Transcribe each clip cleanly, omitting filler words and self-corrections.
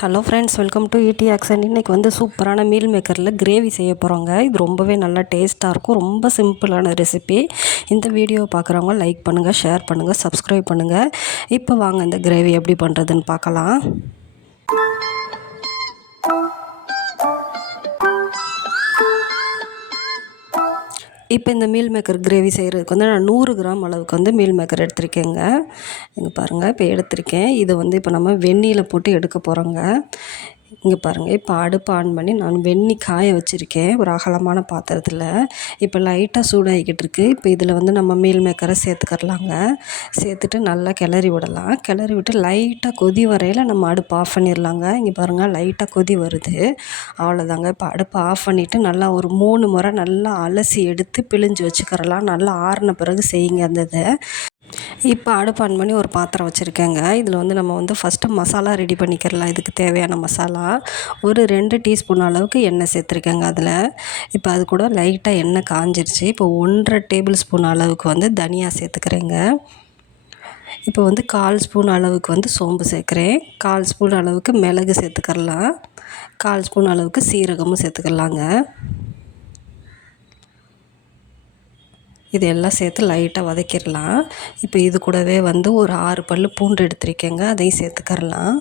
Hello friends, welcome to ED action. இன்றைக்கி வந்து சூப்பரான மீல் மேக்கரில் கிரேவி செய்ய போகிறோங்க. இது ரொம்பவே நல்லா டேஸ்ட்டாக இருக்கும். ரொம்ப சிம்பிளான ரெசிபி. இந்த வீடியோவை பார்க்குறவங்க லைக் பண்ணுங்கள், ஷேர் பண்ணுங்கள், சப்ஸ்கிரைப் பண்ணுங்கள். இப்போ வாங்க இந்த கிரேவி எப்படி பண்ணுறதுன்னு பார்க்கலாம். இப்போ இந்த மீல் மேக்கர் கிரேவி செய்கிறதுக்கு வந்து நான் 100 கிராம் அளவுக்கு வந்து மீல் மேக்கர் எடுத்திருக்கேங்க. இங்கே பாருங்கள், இப்போ எடுத்திருக்கேன். இதை வந்து இப்போ நம்ம வெந்நீரில் போட்டு எடுக்க போகிறோங்க. இங்கே பாருங்கள், இப்போ அடுப்பு ஆன் பண்ணி நான் வெந்நீர் காய வச்சுருக்கேன் ஒரு அகலமான பாத்திரத்தில். இப்போ லைட்டாக சூடாகிக்கிட்டு இருக்குது. இப்போ இதில் வந்து நம்ம மீல் மேக்கரை சேர்த்துக்கரலாங்க. சேர்த்துட்டு நல்லா கிளறி விடலாம். கிளறி விட்டு லைட்டாக கொதி வரையில் நம்ம அடுப்பு ஆஃப் பண்ணிடலாங்க. இங்கே பாருங்கள், லைட்டாக கொதி வருது. அவ்வளோதாங்க. இப்போ அடுப்பை ஆஃப் பண்ணிவிட்டு நல்லா ஒரு 3 முறை நல்லா அலசி எடுத்து பிழிஞ்சு வச்சுக்கிறலாம். நல்லா ஆறின பிறகு செய்யுங்க அந்த இதை. இப்போ அடுப்பு ஆன் பண்ணி ஒரு பாத்திரம் வச்சுருக்கேங்க. இதில் வந்து நம்ம வந்து ஃபஸ்ட்டு மசாலா ரெடி பண்ணிக்கிறலாம். இதுக்கு தேவையான மசாலா ஒரு 2 டீஸ்பூன் அளவுக்கு எண்ணெய் சேர்த்துருக்கேங்க அதில். இப்போ அது கூட லைட்டாக எண்ணெய் காஞ்சிருச்சு. இப்போ 1.5 டேபிள் ஸ்பூன் அளவுக்கு வந்து தனியா சேர்த்துக்கிறேங்க. இப்போ வந்து 1/4 ஸ்பூன் அளவுக்கு வந்து சோம்பு சேர்க்குறேன். 1/4 ஸ்பூன் அளவுக்கு மிளகு சேர்த்துக்கிறலாம். 1/4 ஸ்பூன் அளவுக்கு சீரகமும் சேர்த்துக்கலாங்க. இதெல்லாம் சேர்த்து லைட்டாக வதக்கிடலாம். இப்போ இது கூடவே வந்து ஒரு 6 பல் பூண்டு எடுத்துருக்கேங்க, அதையும் சேர்த்துக்கரலாம்.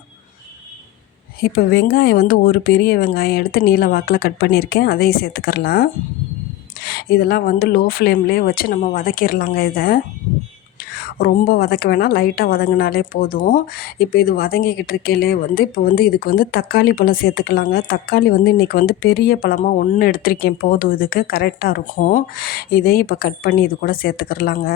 இப்போ வெங்காயம் வந்து ஒரு பெரிய வெங்காயம் எடுத்து நீல வாக்கில் கட் பண்ணியிருக்கேன், அதையும் சேர்த்துக்கரலாம். இதெல்லாம் வந்து லோ ஃப்ளேம்லேயே வச்சு நம்ம வதக்கிடலாங்க. இதை ரொம்ப வதக்க வேணாம், லைட்டாக வதங்கினாலே போதும். இப்போ இது வதங்கிக்கிட்டு இருக்கையிலே வந்து இப்போ வந்து இதுக்கு வந்து தக்காளி பழம் சேர்த்துக்கலாங்க. தக்காளி வந்து இன்றைக்கி வந்து பெரிய பழமாக 1 எடுத்திருக்கேன், போதும், இதுக்கு கரெக்டாக இருக்கும். இதையும் இப்போ கட் பண்ணி இது கூட சேர்த்துக்கிறலாங்க.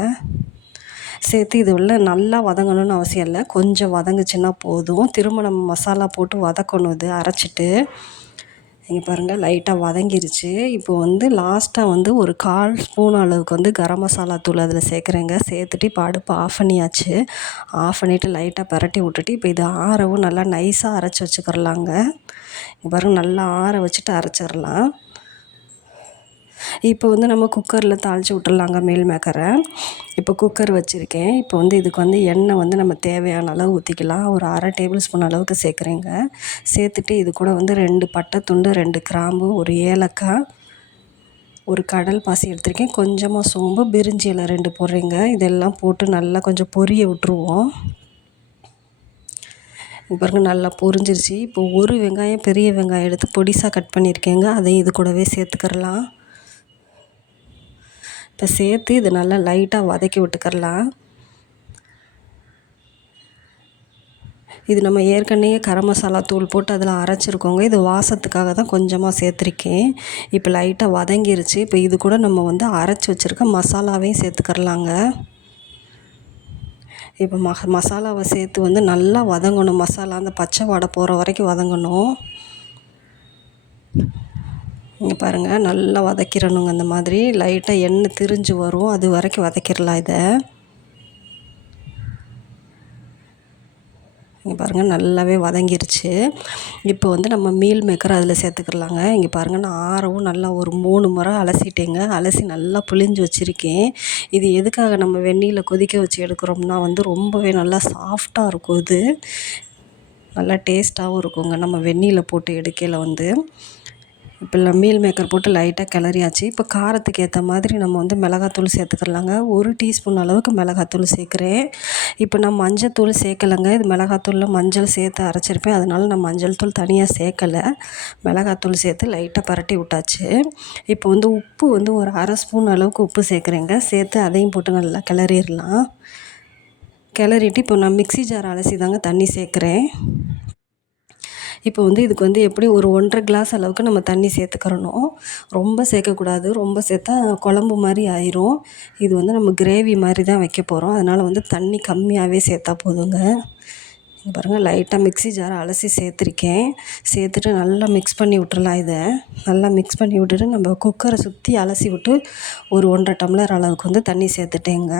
சேர்த்து இது உள்ள நல்லா வதங்கணும்னு அவசியம் இல்லை, கொஞ்சம் வதங்குச்சுன்னா போதும். திரும்ப நம்ம மசாலா போட்டு வதக்கணும். இது அரைச்சிட்டு இங்கே பாருங்கள், லைட்டாக வதங்கிருச்சு. இப்போ வந்து லாஸ்ட்டாக வந்து ஒரு 1/4 ஸ்பூன் அளவுக்கு வந்து கரம் மசாலா தூள் அதில் சேர்க்குறேங்க. சேர்த்துட்டு இப்போ அடுப்பு ஆஃப் பண்ணியாச்சு. ஆஃப் பண்ணிவிட்டு லைட்டாக பரட்டி விட்டுட்டு இப்போ இது ஆறவும் நல்லா நைஸாக அரைச்சி வச்சுக்கிறலாங்க. இங்கே பாருங்கள், நல்லா ஆற வச்சுட்டு அரைச்சிடலாம். இப்போ வந்து நம்ம குக்கரில் தாளித்து விட்டுறலாங்க மீல் மேக்கரை. இப்போ குக்கர் வச்சுருக்கேன். இப்போ வந்து இதுக்கு வந்து எண்ணெய் வந்து நம்ம தேவையான அளவு ஊற்றிக்கலாம். ஒரு 1/2 டேபிள் ஸ்பூன் அளவுக்கு சேர்க்குறேங்க. சேர்த்துட்டு இது கூட வந்து 2 பட்டை துண்டு, 2 கிராம்பு, ஒரு ஏலக்காய், ஒரு கடல் பாசி எடுத்திருக்கேன், கொஞ்சமாக சோம்பு, பிரிஞ்சி இலை 2 போடுறேங்க. இதெல்லாம் போட்டு நல்லா கொஞ்சம் பொரிய விட்டுருவோம். பாருங்கள், நல்லா பொரிஞ்சிருச்சு. இப்போ ஒரு வெங்காயம், பெரிய வெங்காயம் எடுத்து பொடிசாக கட் பண்ணியிருக்கேங்க, அதையும் இது கூடவே சேர்த்துக்கிறலாம். இப்போ சேர்த்து இது நல்லா லைட்டாக வதக்கி விட்டுக்கரலாம். இது நம்ம ஏற்கனவே கரம் மசாலா தூள் போட்டு அதில் அரைச்சிருக்கோங்க. இது வாசத்துக்காக தான் கொஞ்சமாக சேர்த்துருக்கேன். இப்போ லைட்டாக வதங்கிருச்சு. இப்போ இது கூட நம்ம வந்து அரைச்சி வச்சுருக்க மசாலாவையும் சேர்த்துக்கரலாங்க. இப்போ மசாலாவை சேர்த்து வந்து நல்லா வதங்கணும். மசாலா அந்த பச்சை வாடை போகிற வரைக்கும் வதங்கணும். இங்கே பாருங்கள், நல்லா வதக்கிடணுங்க. அந்த மாதிரி லைட்டாக எண்ணெய் திரிஞ்சு வரும், அது வரைக்கும் வதக்கிடலாம். இதை இங்கே பாருங்கள், நல்லாவே வதங்கிருச்சு. இப்போ வந்து நம்ம மீல் மேக்கர் அதில் சேர்த்துக்கிறலாங்க. இங்கே பாருங்கள், நான் ஆறவும் நல்லா ஒரு 3 முறை அலசிட்டேங்க. அலசி நல்லா புழிஞ்சு வச்சுருக்கேன். இது எதுக்காக நம்ம வெந்நீரில் கொதிக்க வச்சு எடுக்கிறோம்னா வந்து ரொம்பவே நல்லா சாஃப்டாக இருக்கும். இது நல்லா டேஸ்ட்டாகவும் இருக்குங்க நம்ம வெந்நீரில் போட்டு எடுக்கையில் வந்து. இப்போ மீல் மேக்கர் போட்டு லைட்டாக கிளறியாச்சு. இப்போ காரத்துக்கு ஏற்ற மாதிரி நம்ம வந்து மிளகாத்தூள் சேர்த்துக்கிறலாங்க. 1 டீஸ்பூன் அளவுக்கு மிளகாத்தூள் சேர்க்குறேன். இப்போ நான் மஞ்சத்தூள் சேர்க்கலைங்க. இது மிளகாத்தூளில் மஞ்சள் சேர்த்து அரைச்சிருப்பேன், அதனால நான் மஞ்சள் தூள் தனியாக சேர்க்கலை. மிளகாத்தூள் சேர்த்து லைட்டாக பரட்டி விட்டாச்சு. இப்போ வந்து உப்பு வந்து ஒரு 1/2 ஸ்பூன் அளவுக்கு உப்பு சேர்க்குறேங்க. சேர்த்து அதையும் போட்டு நல்லா கிளறிடலாம். கிளறிட்டு இப்போ நான் மிக்ஸி ஜார் அலசி தாங்க தண்ணி சேர்க்குறேன். இப்போ வந்து இதுக்கு வந்து எப்படி ஒரு 1.5 கிளாஸ் அளவுக்கு நம்ம தண்ணி சேர்த்துக்கிறணும். ரொம்ப சேர்க்கக்கூடாது, ரொம்ப சேர்த்தா குழம்பு மாதிரி ஆயிரும். இது வந்து நம்ம கிரேவி மாதிரி தான் வைக்க போகிறோம், அதனால் வந்து தண்ணி கம்மியாகவே சேர்த்தா போதுங்க. இங்கே பாருங்கள், லைட்டாக மிக்ஸி ஜாரை அலசி சேர்த்துருக்கேன். சேர்த்துட்டு நல்லா மிக்ஸ் பண்ணி விட்டுறலாம். இதை நல்லா மிக்ஸ் பண்ணி விட்டுட்டு நம்ம குக்கரை சுற்றி அலசி விட்டு ஒரு 1.5 டம்ளர் அளவுக்கு வந்து தண்ணி சேர்த்துட்டேங்க.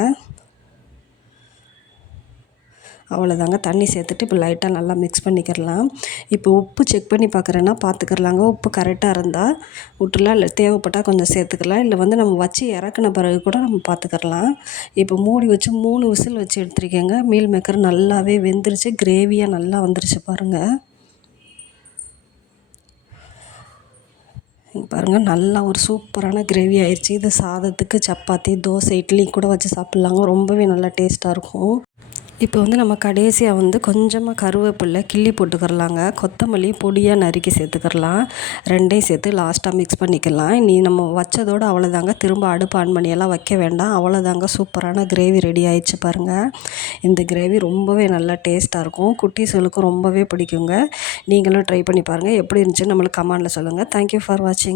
அவ்வளோதாங்க, தண்ணி சேர்த்துட்டு இப்போ லைட்டாக நல்லா மிக்ஸ் பண்ணிக்கிறலாம். இப்போ உப்பு செக் பண்ணி பார்க்குறேன்னா பார்த்துக்கிறலாங்க. உப்பு கரெக்டாக இருந்தால் விட்டுலாம், இல்லை தேவைப்பட்டால் கொஞ்சம் சேர்த்துக்கலாம், இல்லை வந்து நம்ம வச்சு இறக்குன பிறகு கூட நம்ம பார்த்துக்கிறலாம். இப்போ மூடி வச்சு 3 விசில் வச்சு எடுத்துருக்கேங்க. மீல் மேக்கர் நல்லாவே வெந்துருச்சு, கிரேவியாக நல்லா வந்துருச்சு பாருங்கள். இங்க பாருங்கள் நல்லா ஒரு சூப்பரான கிரேவி ஆயிடுச்சு. இது சாதத்துக்கு, சப்பாத்தி, தோசை, இட்லி கூட வச்சு சாப்பிட்லாங்க. ரொம்பவே நல்லா டேஸ்ட்டாக இருக்கும். இப்போ வந்து நம்ம கடைசியாக வந்து கொஞ்சமாக கருவேப்பிலை கிள்ளி போட்டுக்கிறலாங்க. கொத்தமல்லி பொடியாக நறுக்கி சேர்த்துக்கிறலாம். 2யும் சேர்த்து லாஸ்ட்டாக மிக்ஸ் பண்ணிக்கலாம். இனி நம்ம வச்சதோடு அவ்வளோதாங்க. திரும்ப அடுப்பு ஆன் பண்ணியெல்லாம் வைக்க வேண்டாம். அவ்வளோதாங்க, சூப்பரான கிரேவி ரெடி ஆயிடுச்சு பாருங்கள். இந்த கிரேவி ரொம்பவே நல்லா டேஸ்ட்டாக இருக்கும். குட்டீஸ்களுக்கும் ரொம்பவே பிடிக்குங்க. நீங்களும் ட்ரை பண்ணி பாருங்கள். எப்படி இருந்துச்சுன்னு நம்மளுக்கு கமெண்டில் சொல்லுங்கள். தேங்க்யூ ஃபார் வாட்சிங்.